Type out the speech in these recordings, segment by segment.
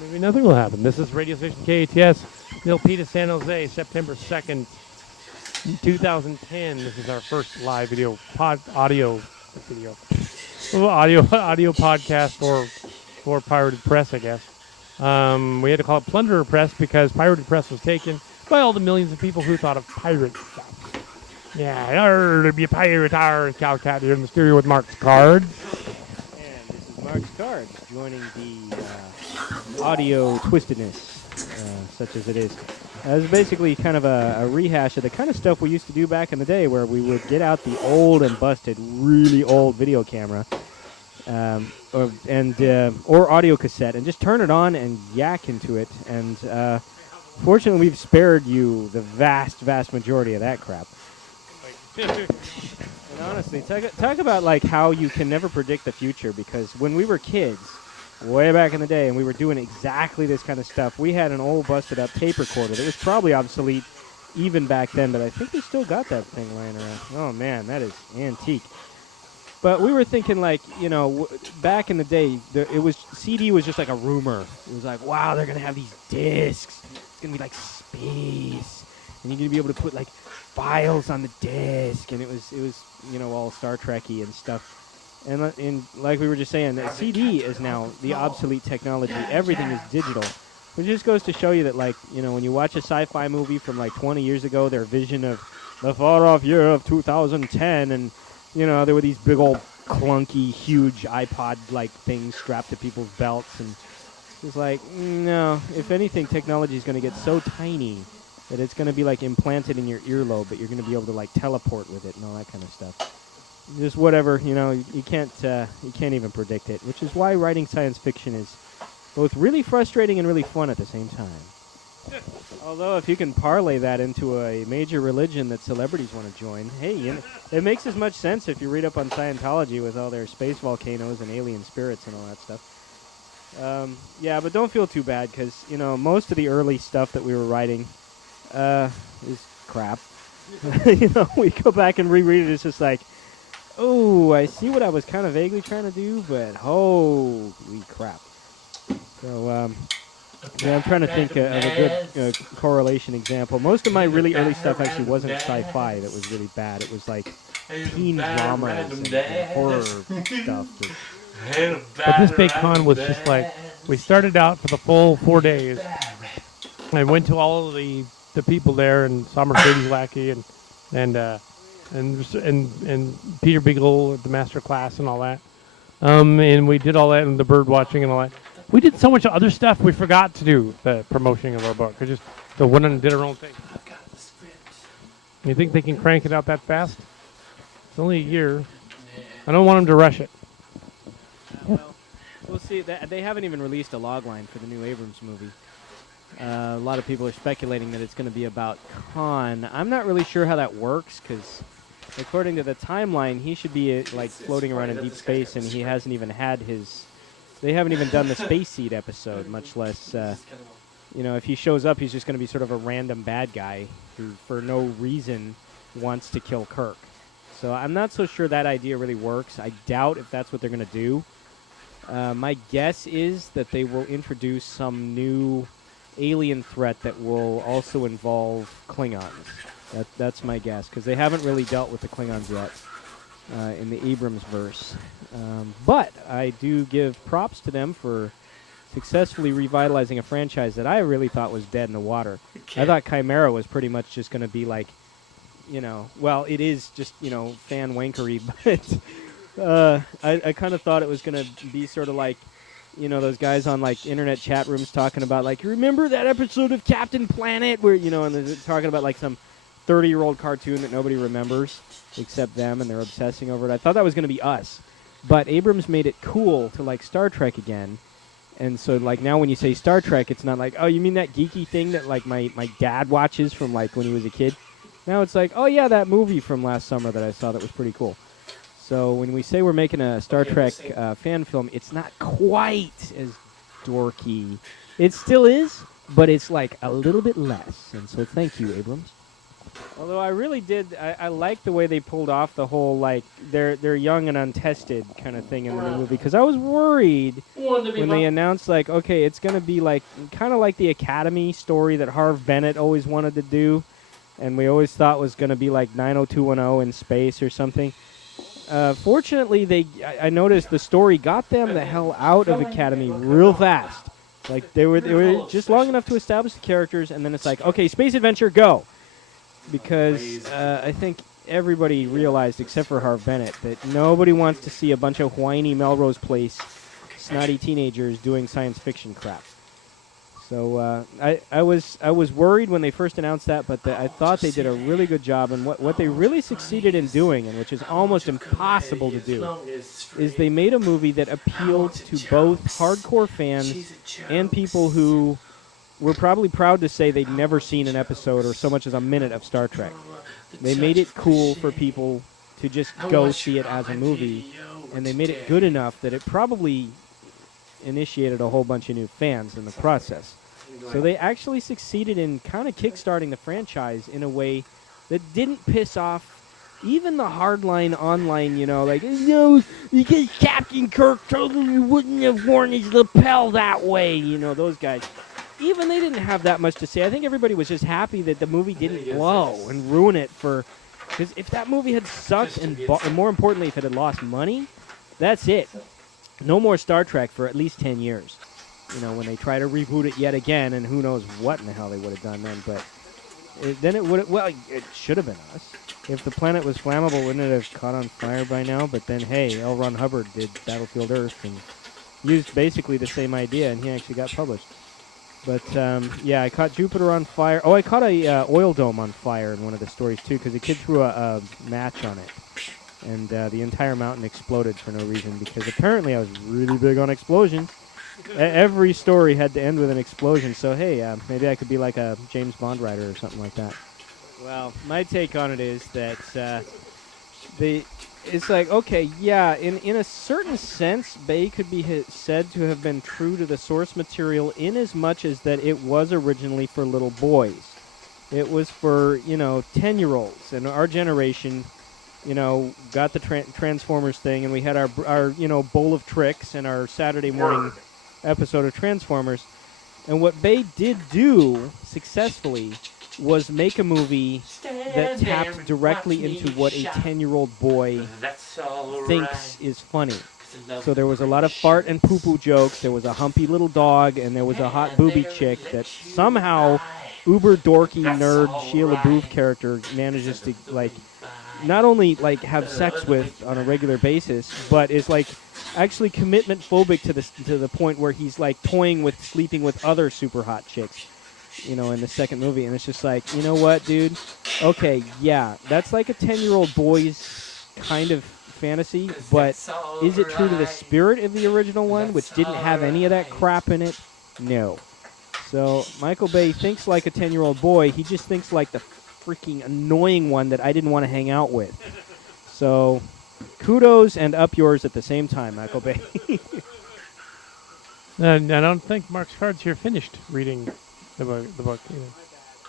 Maybe nothing will happen. This is Radio Station KATS, Milpitas, San Jose, September 2nd, 2010. This is our first live video, audio podcast for Pirated Press, I guess. We had to call it Plunderer Press because Pirated Press was taken by all the millions of people who thought of pirate stuff. Yeah, to be a pirate, Kal Kat here in the studio with Mark's Cards. And this is Mark's Card, joining the audio twistedness, such as it is. It's basically kind of a rehash of the kind of stuff we used to do back in the day, where we would get out the old and busted, really old video camera, or audio cassette, and just turn it on and yak into it. And fortunately, we've spared you the vast majority of that crap. And honestly, talk about like how you can never predict the future, because when we were kids, way back in the day, and we were doing exactly this kind of stuff, we had an old busted-up tape recorder that was probably obsolete even back then, but I think we still got that thing lying around. Oh, man, that is antique. But we were thinking, like, back in the day, CD was just like a rumor. It was like, wow, they're going to have these discs. It's going to be like space. And you're going to be able to put, like, files on the disc. And it was all Star Trek-y and stuff. And like we were just saying, the CD is now the obsolete technology. Everything is digital. It just goes to show you that, like, when you watch a sci-fi movie from like 20 years ago, their vision of the far-off year of 2010, and, there were these big old clunky, huge iPod-like things strapped to people's belts. And it's like, no, if anything, technology is going to get so tiny that it's going to be, like, implanted in your earlobe, but you're going to be able to, like, teleport with it and all that kind of stuff. Just whatever, you can't even predict it, which is why writing science fiction is both really frustrating and really fun at the same time. Although if you can parlay that into a major religion that celebrities want to join, hey, it makes as much sense if you read up on Scientology with all their space volcanoes and alien spirits and all that stuff. Yeah, but don't feel too bad, because, most of the early stuff that we were writing is crap. We go back and reread it, it's just like, oh, I see what I was kind of vaguely trying to do, but holy crap. So, I'm trying to think of a good correlation example. Most of my really early stuff actually wasn't sci-fi that was really bad. It was like teen dramas and horror stuff. But this big con was just like, we started out for the full 4 days. I went to all of the people there and saw Mercedes Lackey and Peter Beagle at the master class and all that. And we did all that and the bird watching and all that. We did so much other stuff we forgot to do the promotion of our book. We just went and did our own thing. I've got the script. You think they can crank it out that fast? It's only a year. I don't want them to rush it. Well, we'll see. They haven't even released a logline for the new Abrams movie. A lot of people are speculating that it's going to be about Khan. I'm not really sure how that works, because according to the timeline, he should be like floating around in deep space, and he hasn't even had his. They haven't even done the Space Seed episode, much less. If he shows up, he's just going to be sort of a random bad guy who, for no reason, wants to kill Kirk. So I'm not so sure that idea really works. I doubt if that's what they're going to do. My guess is that they will introduce some new alien threat that will also involve Klingons. That's my guess, because they haven't really dealt with the Klingons yet in the Abrams verse. But I do give props to them for successfully revitalizing a franchise that I really thought was dead in the water. I thought Chimera was pretty much just going to be like, well, it is just, fan wankery, but I kind of thought it was going to be sort of like, those guys on, like, internet chat rooms talking about, like, remember that episode of Captain Planet where, and they're talking about, like, some 30-year-old cartoon that nobody remembers except them, and they're obsessing over it. I thought that was going to be us. But Abrams made it cool to like Star Trek again. And so, like, now when you say Star Trek, it's not like, oh, you mean that geeky thing that, like, my dad watches from, like, when he was a kid? Now it's like, oh, yeah, that movie from last summer that I saw that was pretty cool. So when we say we're making a Star Trek fan film, it's not quite as dorky. It still is, but it's, like, a little bit less. And so thank you, Abrams. Although I really did, I like the way they pulled off the whole like they're young and untested kind of thing in the new movie because I was worried when they announced like okay it's gonna be like kind of like the Academy story that Harv Bennett always wanted to do, and we always thought was gonna be like 90210 in space or something. Fortunately, I noticed the story got them the hell out of Academy real fast. Like they were just long enough to establish the characters, and then it's like okay space adventure go. Because I think everybody realized, except for Harv Bennett, that nobody wants to see a bunch of whiny Melrose Place snotty teenagers doing science fiction crap. So I was worried when they first announced that, but I thought they did a really good job. And what they really succeeded in doing, and which is almost impossible to do, is they made a movie that appealed to both hardcore fans and people who were probably proud to say they'd never seen an episode or so much as a minute of Star Trek. They made it cool for people to just go see it as a movie, and they made it good enough that it probably initiated a whole bunch of new fans in the process. So they actually succeeded in kind of kickstarting the franchise in a way that didn't piss off even the hardline online, like, no, because Captain Kirk told him he wouldn't have worn his lapel that way, those guys. Even they didn't have that much to say. I think everybody was just happy that the movie didn't blow and ruin it for... Because if that movie had sucked, and more importantly, if it had lost money, that's it. No more Star Trek for at least 10 years. When they try to reboot it yet again, and who knows what in the hell they would have done then. But then it would have... Well, it should have been us. If the planet was flammable, wouldn't it have caught on fire by now? But then, hey, L. Ron Hubbard did Battlefield Earth and used basically the same idea, and he actually got published. But, yeah, I caught Jupiter on fire. Oh, I caught a oil dome on fire in one of the stories, too, because a kid threw a match on it. And the entire mountain exploded for no reason, because apparently I was really big on explosions. Every story had to end with an explosion, so, hey, maybe I could be like a James Bond writer or something like that. Well, my take on it is that it's like, okay, yeah, in a certain sense, Bay could be said to have been true to the source material in as much as that it was originally for little boys. It was for, 10-year-olds. And our generation, got the Transformers thing, and we had our bowl of tricks and our Saturday morning episode of Transformers. And what Bay did do successfully was make a movie that tapped directly into what a 10-year-old boy thinks is funny. So there was a lot of fart and poo-poo jokes, there was a humpy little dog, and there was a hot booby chick that somehow uber dorky nerd Shia LaBeouf character manages to, like, not only, like, have sex with on a regular basis, but is, like, actually commitment phobic to the point where he's, like, toying with sleeping with other super hot chicks. In the second movie, and it's just like, you know what, dude? Okay, yeah, that's like a 10-year-old boy's kind of fantasy, but is it true to the spirit of the original one, which didn't have any of that crap in it? No. So Michael Bay thinks like a 10-year-old boy. He just thinks like the freaking annoying one that I didn't want to hang out with. So kudos and up yours at the same time, Michael Bay. And I don't think Mark's Cards here finished reading the book either.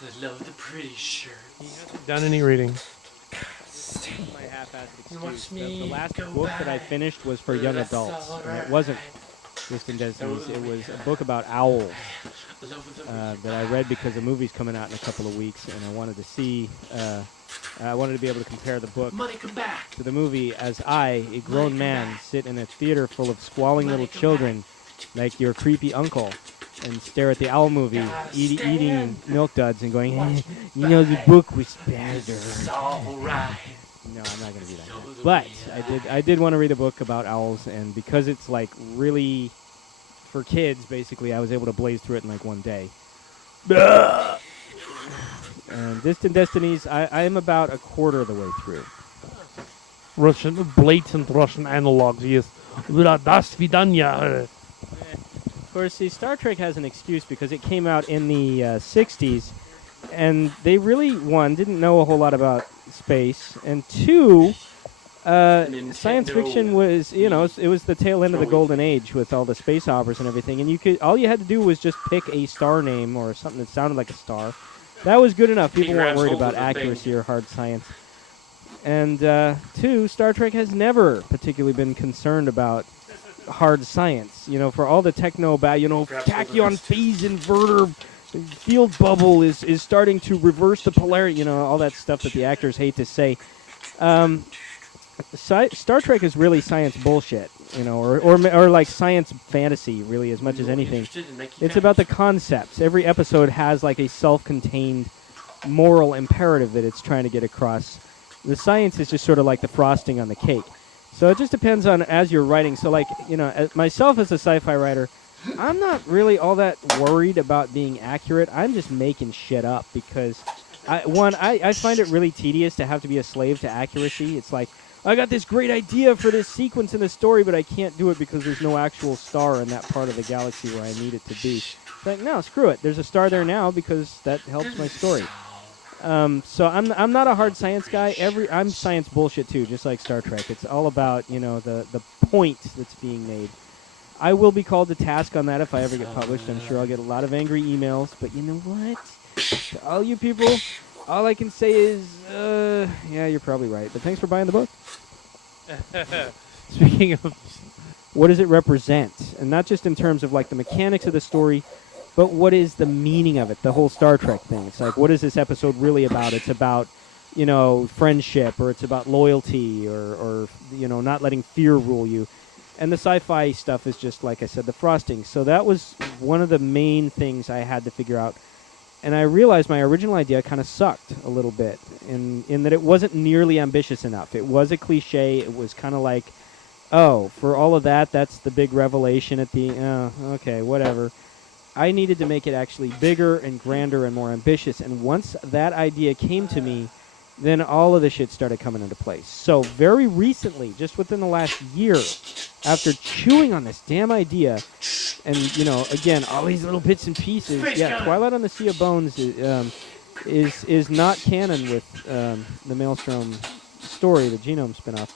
I love the pretty shirt. He hasn't done any reading. My half-assed excuse. The last book that I finished was for young adults, and it wasn't Distant Destinies. It was a book about owls that I read because the movie's coming out in a couple of weeks, and I wanted to see. I wanted to be able to compare the book to the movie as I, a grown man, sit in a theater full of squalling little children like your creepy uncle and stare at the owl movie, eating milk duds and going, the book was better. No, I'm not going to do that. But I did want to read a book about owls, and because it's like really for kids, basically, I was able to blaze through it in like one day. And Distant Destinies, I am about a quarter of the way through. Blatant Russian analogs, yes. Das vidanya. Of course, see, Star Trek has an excuse because it came out in the 60s, and they really, one, didn't know a whole lot about space, and two, science fiction was, it was the tail end of the golden age with all the space operas and everything, and all you had to do was just pick a star name or something that sounded like a star, That was good enough. People He weren't grabs worried hold about of the thing. accuracy or hard science. And 2, Star Trek has never particularly been concerned about hard science. You know, for all the techno about, Grabs hold of tachyon this. phase inverter field bubble is starting to reverse the polarity, all that stuff that the actors hate to say. Star Trek is really science bullshit, or like science fantasy, really, as much as anything. Interested in making It's that? about the concepts. Every episode has like a self-contained moral imperative that it's trying to get across. The science is just sort of like the frosting on the cake. So it just depends on as you're writing. So like, myself as a sci-fi writer, I'm not really all that worried about being accurate. I'm just making shit up because I find it really tedious to have to be a slave to accuracy. It's like, I got this great idea for this sequence in the story, but I can't do it because there's no actual star in that part of the galaxy where I need it to be. It's like, no, screw it. There's a star there now because that helps my story. So I'm not a hard science guy. I'm science bullshit too, just like Star Trek. It's all about the point that's being made. I will be called to task on that if I ever get published. I'm sure I'll get a lot of angry emails. But you know what? To all you people, all I can say is, yeah, you're probably right. But thanks for buying the book. Speaking of, What does it represent? And not just in terms of like the mechanics of the story, but what is the meaning of it? The whole Star Trek thing. It's like, what is this episode really about? It's about, friendship, or it's about loyalty, or not letting fear rule you. And the sci-fi stuff is just, like I said, the frosting. So that was one of the main things I had to figure out. And I realized my original idea kind of sucked a little bit in that it wasn't nearly ambitious enough. It was a cliche. It was kind of like, oh, for all of that, that's the big revelation at the, okay, whatever. I needed to make it actually bigger and grander and more ambitious. And once that idea came to me, then all of the shit started coming into place. So very recently, just within the last year, after chewing on this damn idea, and, again, all these little bits and pieces, Twilight on the Sea of Bones is not canon with the Maelstrom story, the Genome spinoff.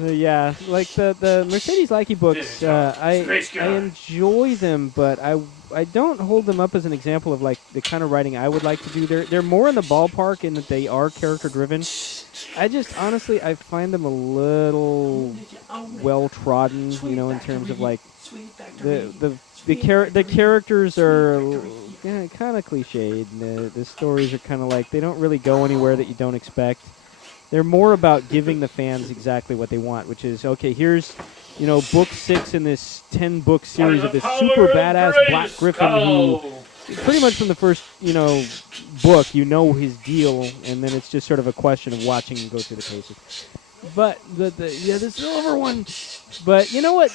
Yeah, like the Mercedes Lackey books, I enjoy them, but I don't hold them up as an example of like the kind of writing I would like to do. They're more in the ballpark in that they are character driven. I just honestly I find them a little well trodden, in terms of like the characters are kind of cliched. And the stories are kind of like they don't really go anywhere that you don't expect. They're more about giving the fans exactly what they want, which is, okay, here's, book 6 in this 10-book series of this super badass Black Griffin who, pretty much from the first, book, his deal, and then it's just sort of a question of watching him go through the paces. But, the silver one, but you know what,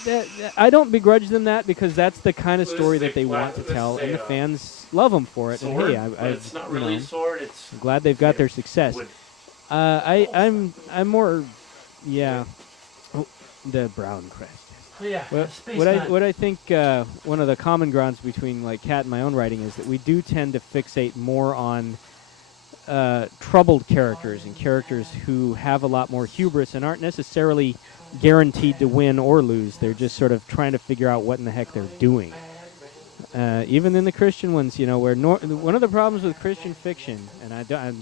I don't begrudge them that because that's the kind of story that they want to tell, and the fans love them for it. And hey, I'm glad they've got their success. I'm more, yeah. Oh, the brown crest. Yeah. What I think one of the common grounds between like Kat and my own writing is that we do tend to fixate more on troubled characters and characters who have a lot more hubris and aren't necessarily guaranteed to win or lose. They're just sort of trying to figure out what in the heck they're doing. Even in the Christian ones, where one of the problems with Christian fiction, and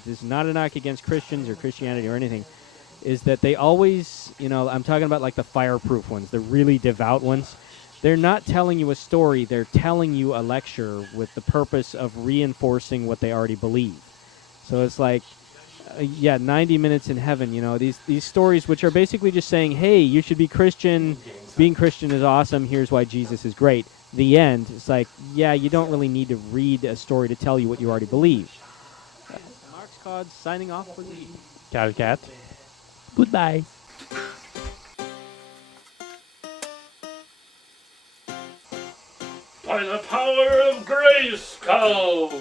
this is not a knock against Christians or Christianity or anything, is that they always, I'm talking about like the fireproof ones, the really devout ones. They're not telling you a story, they're telling you a lecture with the purpose of reinforcing what they already believe. So it's like, 90 Minutes in Heaven, these stories which are basically just saying, hey, you should be Christian, being Christian is awesome, here's why Jesus is great. The end, it's like, yeah, you don't really need to read a story to tell you what you already believe. Mark's Cod signing off for the Kal Kat. Goodbye. By the power of Grayskull!